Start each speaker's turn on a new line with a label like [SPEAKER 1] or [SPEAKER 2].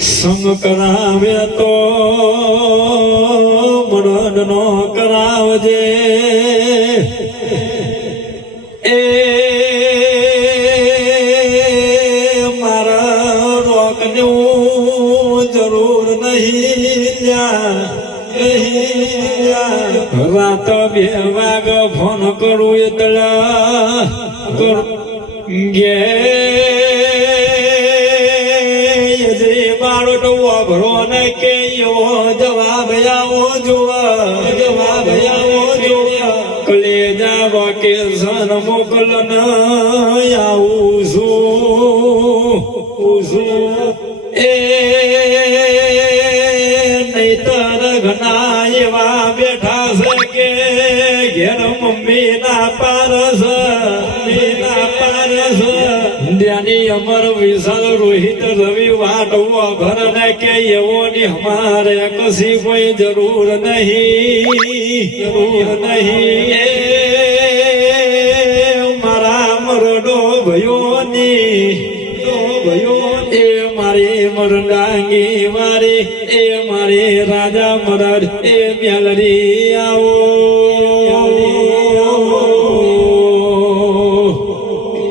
[SPEAKER 1] સંગ કરાવે તો મનન નો કરાવજે જરૂર નહીં રાત બે વાગ ફોન કરું એટલા ગે. જે બાળો વાભરો ને કે જવાબ આવો જોવા. જવાબ આવો જોવા. કલેજા વાકે સન મોકલ ન આવું છું છું. નહીતર ઘણા એવા બેઠા છે કે ઘેર મમ્મી ના પારસ ના પારસ. ઇન્ડિયાની અમર વિશાલ રોહિત રવિ વાટ ભર ને કે એવો ની અમારે કશી કોઈ જરૂર નહીં જરૂર નહીં. મારા મરડો ભયો ની એ મારે મરડાંગી મારે એ મારે રાજા મરડ એ મેલડી આવો.